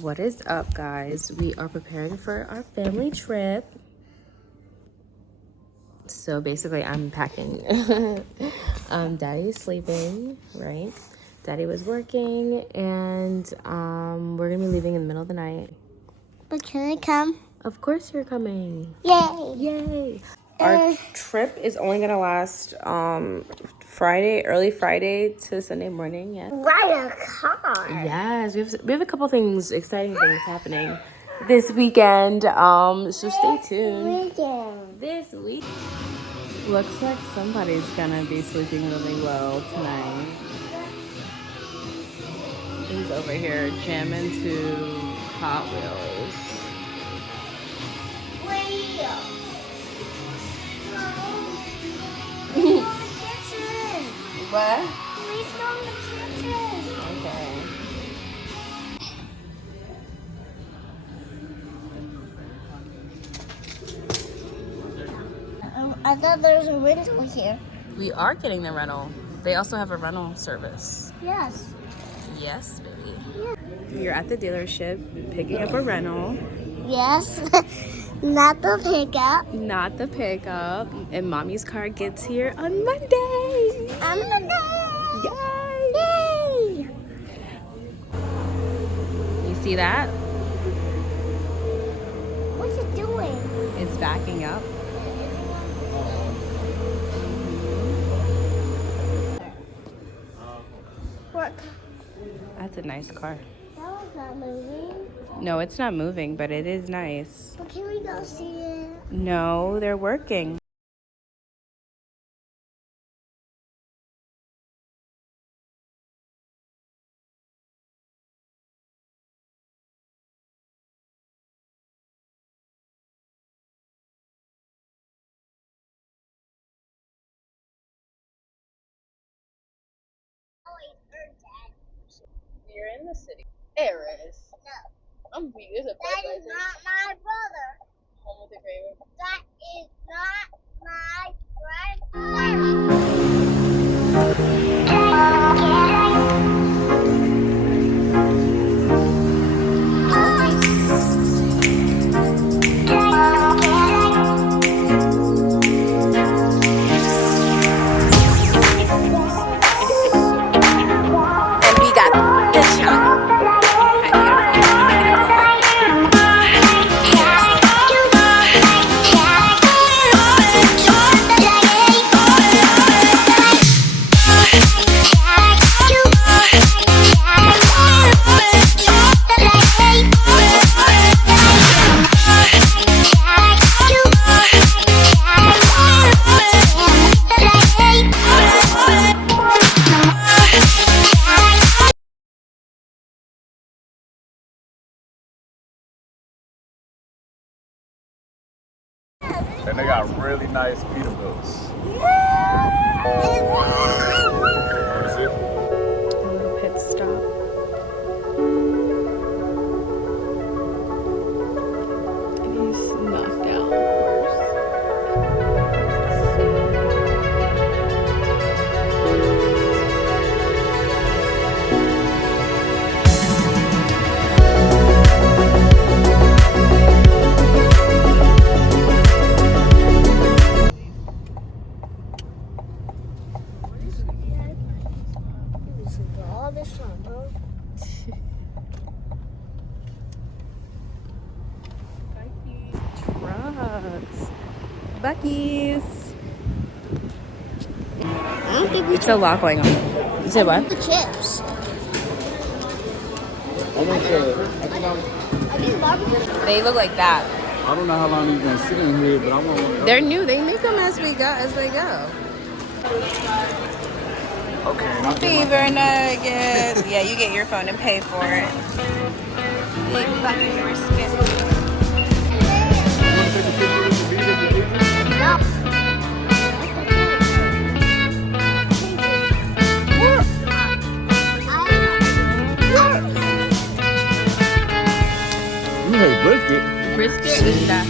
What is up, guys? We are preparing for our family trip. So basically I'm packing. Daddy's sleeping, right? Daddy was working, and we're gonna be leaving in the middle of the night. But can I come? Of course you're coming. Yay! Yay! Our trip is only gonna last early Friday to Sunday morning. Yes. Ride a car. Yes, we have a couple things, exciting things happening this weekend. So stay tuned. This week looks like somebody's gonna be sleeping really well tonight. He's over here jamming to Hot Wheels. What? Please go in the kitchen. Okay. I thought there was a rental here. We are getting the rental. They also have a rental service. Yes. Yes, baby. You're at the dealership picking up a rental. Yes. Not the pickup. Not the pickup. And mommy's car gets here on Monday. On the day. Yay! Yay! You see that? What's it doing? It's backing up. What? That's a nice car. That was not moving. No, it's not moving, but it is nice. But can we go see it? No, they're working. You're in the city. Eris. No. I'm weak. There's a That is not my brother. home with a gray. That is not my grandfather. And we got the child. And they got really nice Peterbilts. A little pit stop. And he's knocked out, of course. All this fun, huh? Trucks. Buccees. I don't think we It's a lot going on. You said what? the chips. Are these barbecue? They look like that. I don't know how long he's been sitting here, but I want one. They're new. They make them as they go. Okay, and I'll get Beaver nuggets. Yeah, you get your phone and pay for it. Big bucket brisket. No. You hate brisket. Brisket is that.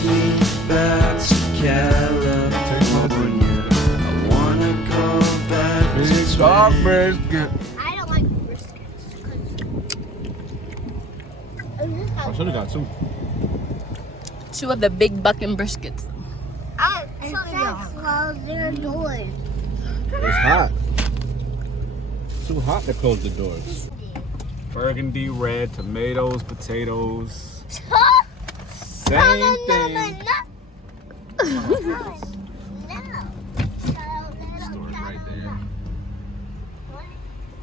Back to California. I wanna go back to Stop brisket. I don't like briskets. I should have got 2. 2 of the big bucking briskets. Close their doors. It's hot. Too hot to close the doors. Burgundy red, tomatoes, potatoes. Same thing.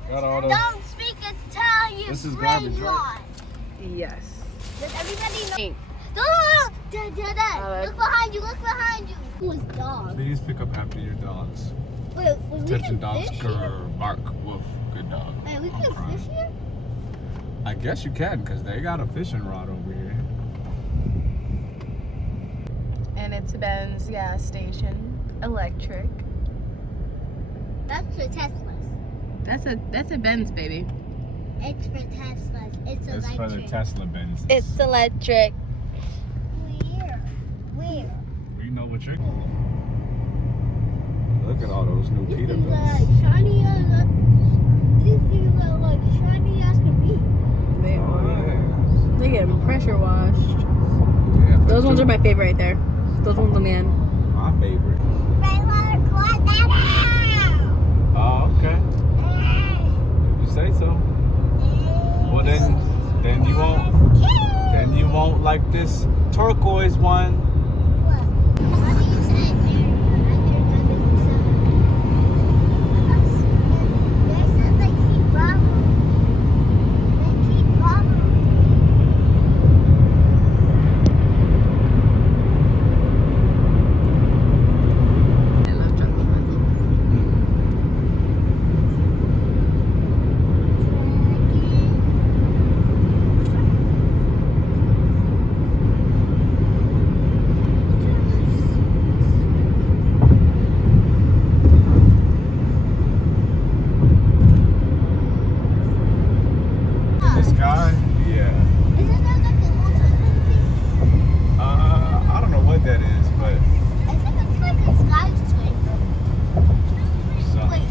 Got all those. Don't speak Italian. This is garbage, right? Yes. Does everybody know? Oh, Look behind you. Look behind you. Who's dog? Please pick up after your dogs. Wait, we Attention can dogs, fish here? bark, woof, good dog. Wait, we can fish here? I guess you can, because they got a fishing rod over here. and it's a Benz gas station, electric. That's for Teslas. That's a Benz, baby. It's for Teslas. It's It's electric. for the Tesla Benz. It's electric. Where? We know what you're. Look at all those new These things Peterbilts. are like shiny as these things are like shiny as can be. They Oh, They get pressure washed. yeah. Yeah, Those ones are my favorite right there. Those ones on the end. my favorite. Grandmother, caught that out. Oh, okay. If you say so. Well, then you won't like this turquoise one. What do you say? They said they keep bothering. They keep bothering. I love chocolate. This guy, yeah. Isn't that like a multi-thing? I don't know what that is, but I think it's like a skyscraper. so. Wait.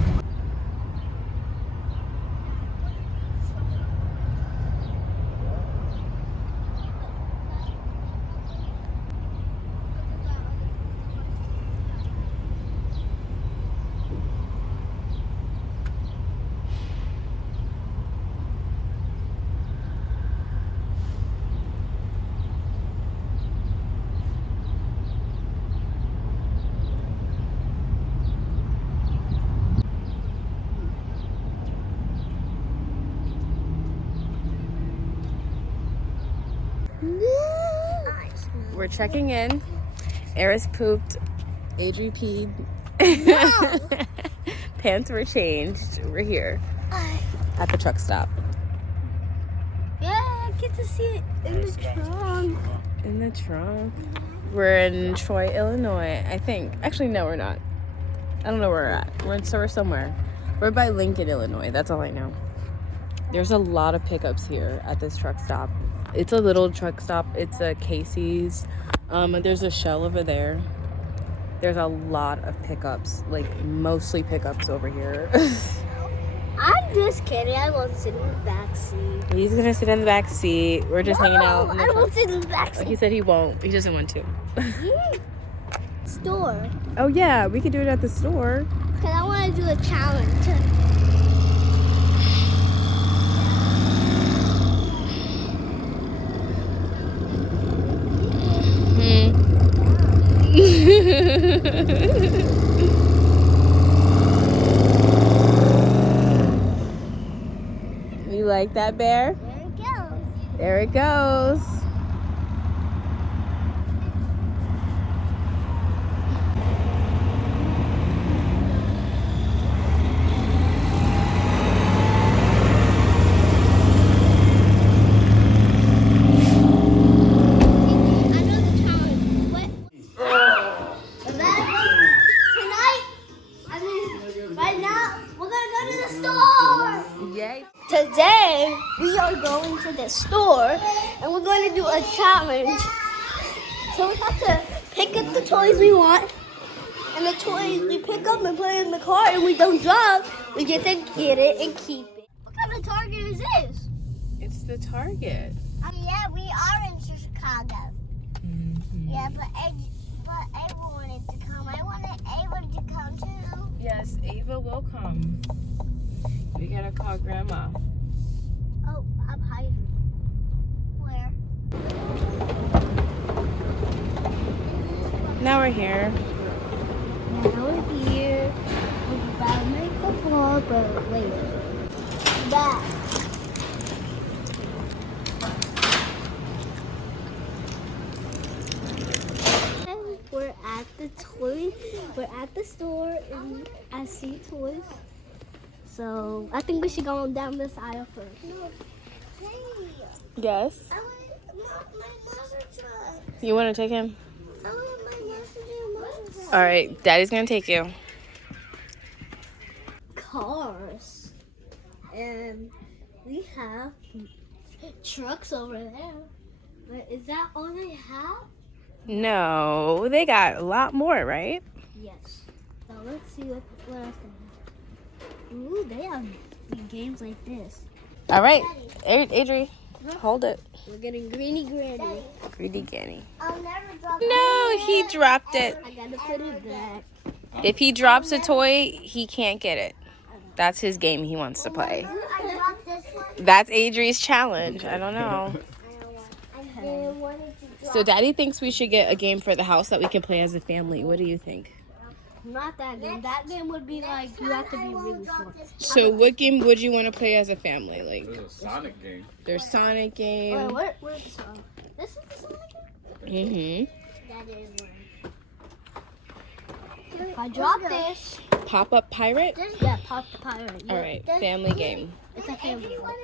We're checking in. Eris pooped. Adri peed. Pants were changed. We're here at the truck stop. Yeah, I get to see it in the trunk. In the trunk. We're in Troy, Illinois, I think. Actually, no, we're not. I don't know where we're at. We're somewhere. We're by Lincoln, Illinois. That's all I know. There's a lot of pickups here at this truck stop. It's a little truck stop. It's a Casey's. There's a Shell over there. There's a lot of pickups, like mostly pickups over here. I'm just kidding. I won't sit in the back seat. He's gonna sit in the back seat. We're just hanging out. In the I truck. won't sit in the back He seat. said he won't. He doesn't want to. Store. Oh yeah, we could do it at the store. Because I want to do a challenge. You like that, Bear? There it goes. There it goes. I know the challenge. What? Tonight, right now, we're going to go to the store. Yay. Today, we are going to the store and we're going to do a challenge. So we have to pick up the toys we want, and the toys we pick up and put it in the car and we don't drop, we get to get it and keep it. What kind of Target is this? It's the Target. Yeah, we are in Chicago. Mm-hmm. Yeah, but Ava wanted to come. I wanted Ava to come too. Yes, Ava will come. We gotta call Grandma. Oh, I'm hiding. Where? Now we're here. Now we're here. We're about to make a vlog, but wait. That. We're at the toy. We're at the store and I see toys. So I think we should go down this aisle first. No. Hey. Yes. I want my monster truck. You want to take him? I want my monster truck. All right, Daddy's gonna take you. Cars. And we have trucks over there. But is that all they have? No, they got a lot more, right? Yes. So let's see what else they have. Ooh, they have games like this. All right, Adri, hold it. We're getting Greeny Granny. Greedy Ganny. I'll never drop No, he dropped it. I gotta put it back. If he drops a toy, he can't get it. That's his game he wants to play. I dropped this one. That's Adri's challenge. I don't know. I didn't want it to drop. So Daddy thinks we should get a game for the house that we can play as a family. What do you think? Not that game. That game would be like you have to be really smart. So what game would you want to play as a family? Like There's a Sonic game. there's Sonic game. Where's the song? This is the Sonic game? That is one. If I drop this, Pop-up pirate? yeah, pop the pirate. Yeah. All right, family game. It's a family one.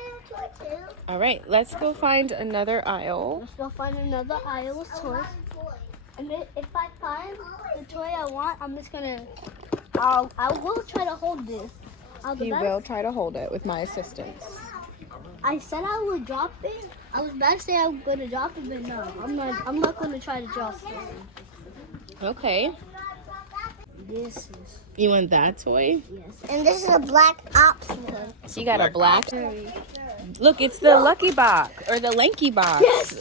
All right, let's go find another aisle. Let's go find another aisle of toys. And then if I find the toy I want, I'm just gonna. I will try to hold this. He will try to hold it with my assistance. I said I would drop it. I was about to say I was gonna drop it, but no, I'm not. I'm not gonna try to drop it. Okay. This is You want that toy? yes. And this is a black ops one. She got a black. Look, it's the lucky box or the lanky box. Yes.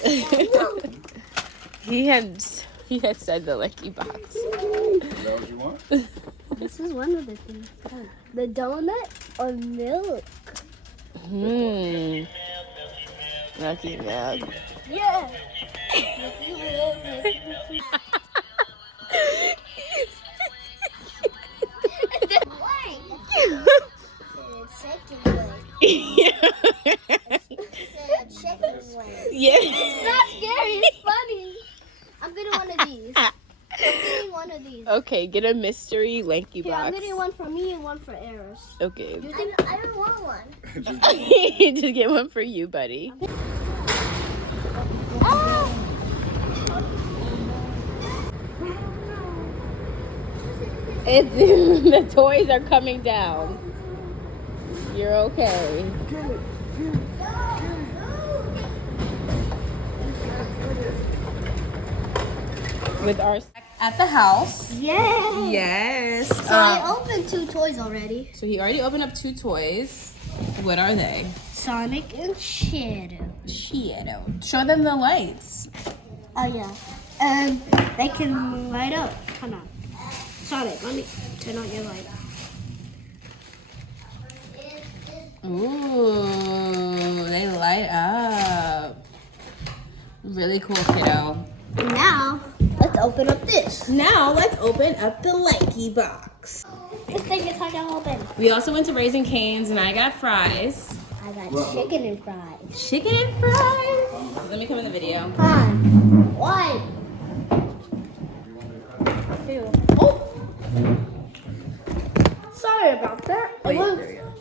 he had said the lanky box. Is that what you want? This is one of the things. The donut or milk. Lucky milk. Yeah. Yeah. It's not scary. It's funny. I'm getting one of these. I'm getting one of these. Okay, get a mystery lanky Here, I'm box. getting one for me and one for Eris. Okay. Do you think I don't want one? Just get one for you, buddy. It's the toys are coming down. You're okay. With our at the house. Yeah. Yes. So I opened 2 toys already. So he already opened up 2 toys. What are they? Sonic and Shadow. Shadow. Show them the lights. Oh yeah. And they can light up. Come on. Sonic, let me turn on your light. Ooh, they light up. Really cool, kiddo. And now, let's open up this. Now let's open up the lanky box. This thing is hard to open. We also went to Raising Cane's and I got fries. I got chicken and fries. Chicken and fries? Let me come in the video. Come on. 1, 2. Oh! Sorry about that.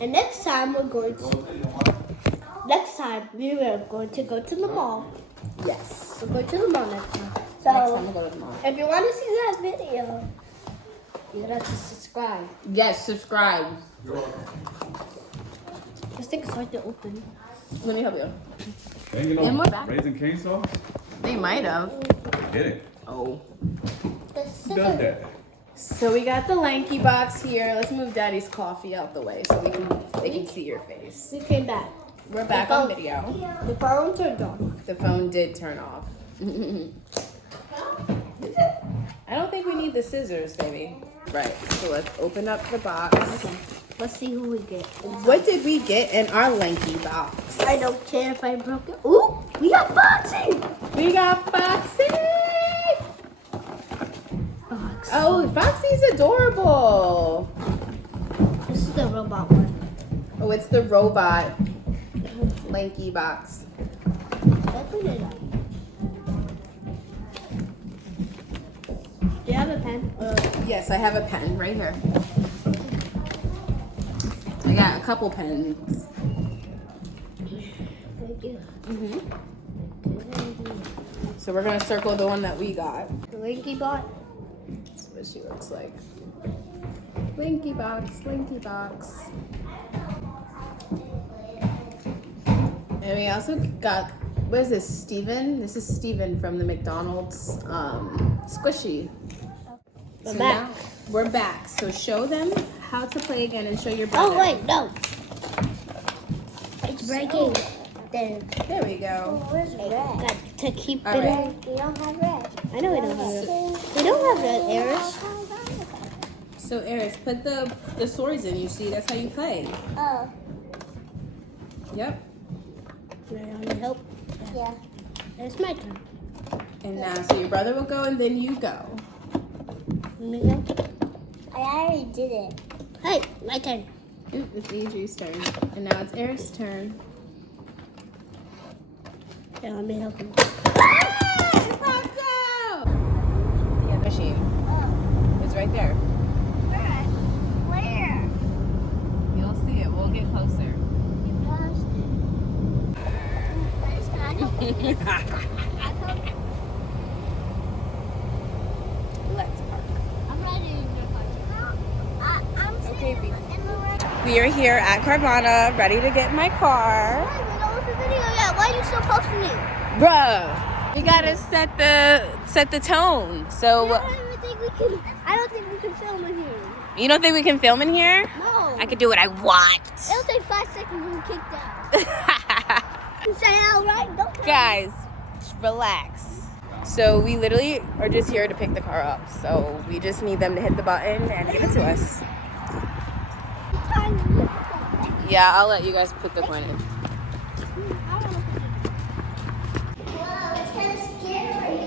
And next time we are going to go to the mall. Yes. We're going to the mall next time. So we'll go to the mall. if you want to see that video, you have to subscribe. Yes, subscribe. This thing is hard to open. Let me help you. They ain't And we're no back. Raising Cane sauce? They might have. Get it. Oh. Who does that? So we got the lanky box here. Let's move Daddy's coffee out the way so they can see your face. We came back. We're back on video. The phone turned on. The phone did turn off. I don't think we need the scissors, baby. Right, so let's open up the box. Okay. Let's see who we get. What did we get in our lanky box? I don't care if I broke it. Ooh, we got Buccees! We got Buccees! Oh, Foxy's adorable. This is the robot one. Oh, it's the robot lanky box. Open it up. Do you have a pen? Yes, I have a pen right here. I got a couple pens. Thank you. So we're gonna circle the one that we got. The Linky Bot. That's what she looks like. Linky box, Linky box. And we also got, what is this, Steven? This is Steven from the McDonald's squishy. We're back. Now we're back. So show them how to play again and show your brother. Oh, wait, no. It's breaking. There. There we go. Where's red? Got to keep All it right. on. We don't have red. I know we don't have red. We don't have red, Eris. So Eris, put the swords in. You see, that's how you play. Oh. Yep. Do I want to help? Yeah. It's my turn. And now, so your brother will go and then you go. Me go? I already did it. Hey, my turn. Ooh, it's Adri's turn. And now it's Eris' turn. Yeah, let me help him. Yeah, machine. It's right there. Where? You'll see it. We'll get closer. You paused it. Let's park. I'm ready to I'm Okay, sitting in the red. We are here at Carvana, ready to get in my car. We don't watch the video yet. Why are you still posting it? Bruh, we gotta set the tone. So, I don't think we can film in here. you don't think we can film in here? No. I can do what I want. It'll take 5 seconds and kick out. You say out right? Don't Guys, relax. So we literally are just here to pick the car up. So we just need them to hit the button and give it to us. Yeah, I'll let you guys put the coin in. Wow, it's kind of scary.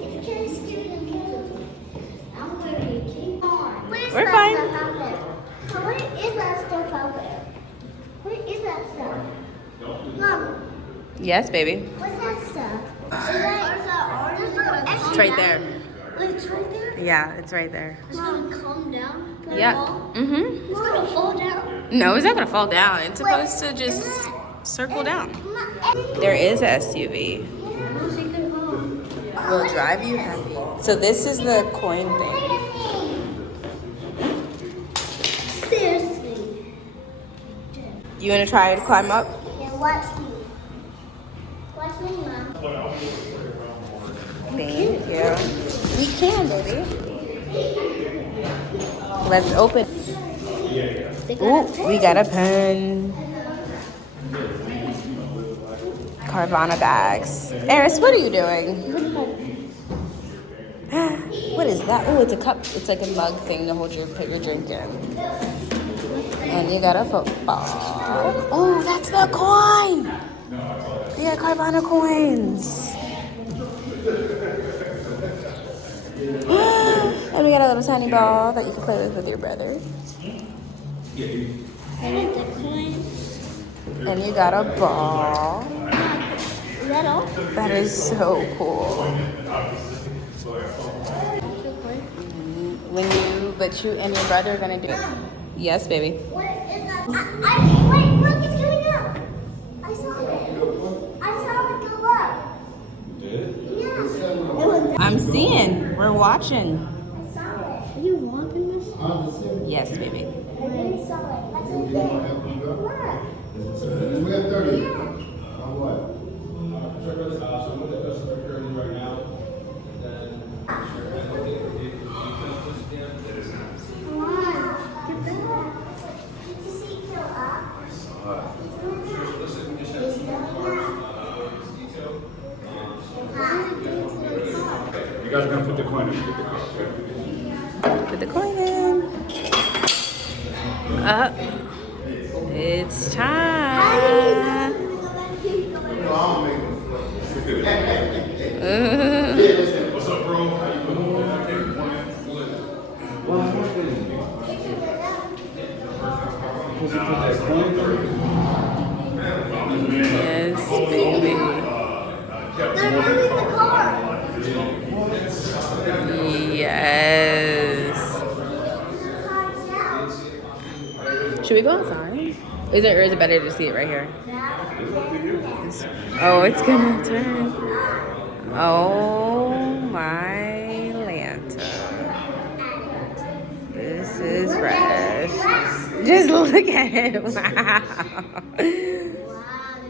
It's kind of scary and good. I'm going to keep on. We're fine. Stuff out there? Where is that stuff out there? Where is that stuff? Mom, Yes, baby. what's that stuff? It's right there. It's right there? Yeah, it's right there. It's going to come down? Yeah. Mm-hmm. It's going to fall down? No, it's not gonna fall down. It's supposed to just circle down. There is a SUV. Will drive you happy. So this is the coin thing. Seriously. You wanna try to climb up? Yeah, watch me. Watch me, Mom. Thank you. We can, baby. Let's open. Ooh, we got a pen. Carvana bags. Eris, what are you doing? What is that? Oh, it's a cup. It's like a mug thing to hold put your drink in. And you got a football. Oh, that's the coin. We got Carvana coins. And we got a little tiny ball that you can play with your brother. And you got a ball. Is that all? That is so cool. When you and your brother are gonna do it. Yes, baby. What is that? Wait, look, it's going up. I saw it. I saw it go up. Yeah. I'm seeing. We're watching. I saw it. Are you vlogging this? Yes, baby. I really saw it. That's right there. Look. Come on. Get back. Did you see it go up? guys gonna put the coin in? Put the coin in. It's time. What's up, bro? Yes, baby. They're moving the car. Yes. Should we go outside? Is it better to see it right here? Oh, it's gonna turn. Oh my lantern. This is fresh. Just look at it. Wow. Wow,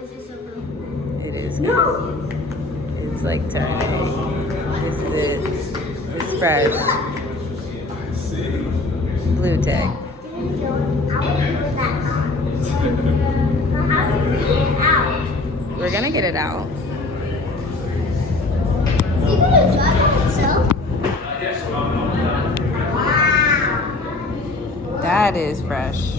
this is so cool. It is good. It's like turning. This is it. It's fresh. Blue tag. We're gonna get it out. You gonna drive it yourself? That is fresh.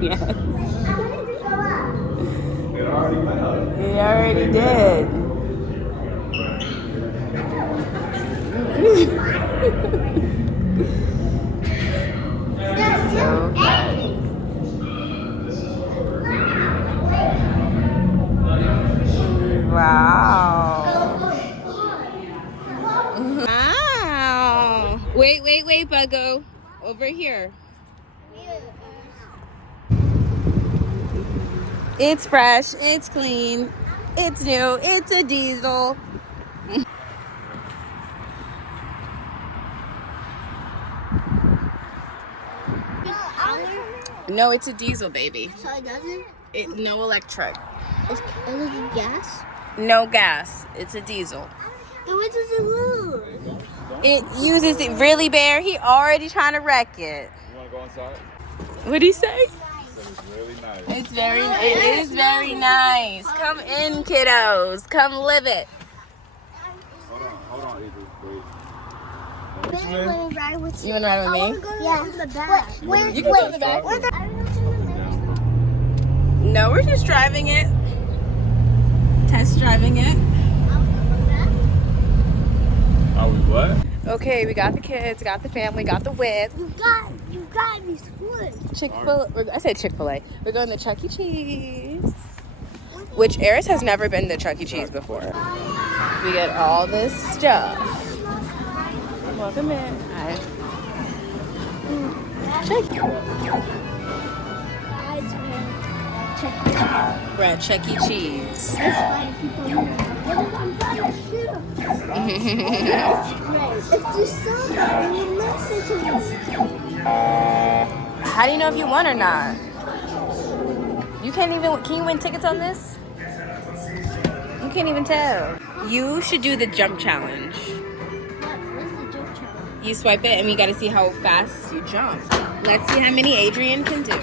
Yes. He already did. So wow. Wow. Wait, Buggo. Over here. It's fresh, it's clean, it's new, it's a diesel. No, it's a diesel, baby. So it doesn't? No electric. Is it gas? No gas. It's a diesel. Then what does it lose? It uses it really bare. He already trying to wreck it. You wanna go inside? What'd he say? It's really nice. It is very nice. Come in, kiddos. Come live it. Hold on, Adrian, wait. You wanna ride with me? Yeah. In the back. You can go in the back. No, we're just driving it. Test driving it. Are we what? Okay, we got the kids, got the family, got the whip. You got me split. I said Chick-fil-A. We're going to Chuck E. Cheese. Which Eris has never been to Chuck E. Cheese before. We get all this stuff. Welcome in. Hi. We're at Chuck E. Cheese. How do you know if you won or not? You can't even, can you win tickets on this? You can't even tell. You should do the jump challenge. What's the jump challenge? You swipe it and we gotta see how fast you jump. Let's see how many Adrian can do.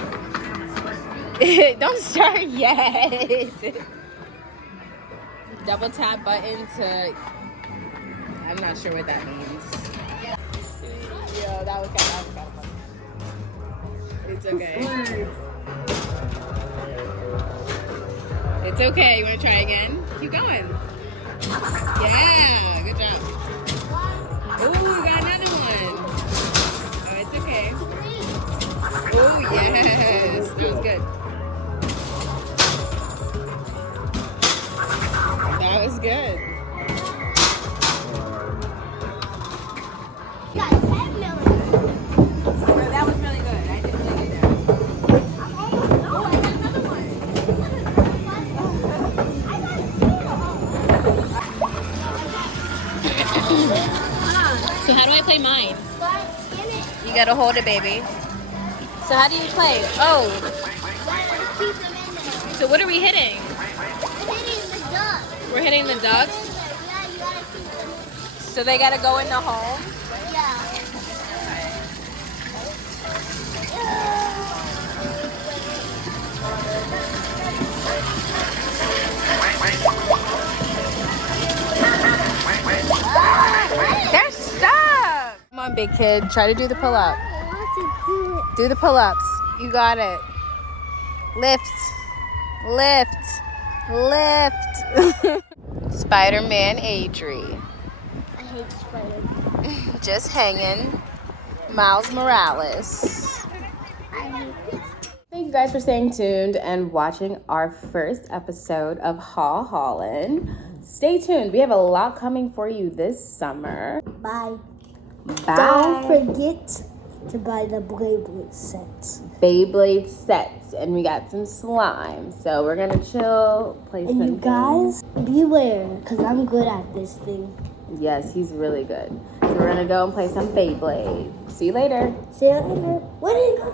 Don't start yet. Double tap button to, I'm not sure what that means. Yo, that was kind of fun. It's okay. It's okay. You want to try again? Keep going. Yeah, good job. Oh, we got another one. Oh, it's okay. Oh, yes. That was good. That was good. Got 10 million. Well, that was really good. I did really good there. Oh, I got another one. So how do I play mine? You gotta hold it, baby. So how do you play? Oh, so what are we hitting? We're hitting the ducks. So they gotta go in the home. big kid. Try to do the pull-up. I want to do it. Do the pull-ups. You got it. Lift. Lift. Lift. Spider-Man Adri. I hate spiders. Just hanging. Miles Morales. I hate it. Thank you guys for staying tuned and watching our first episode of Haul Haulin'. Stay tuned. We have a lot coming for you this summer. Bye. Bye. Don't forget to buy the Beyblade sets. Beyblade sets, and we got some slime. So we're gonna chill, play some And you guys, beware, because I'm good at this thing. Yes, he's really good. So we're gonna go and play some Beyblade. See you later. See you later. Where did it go?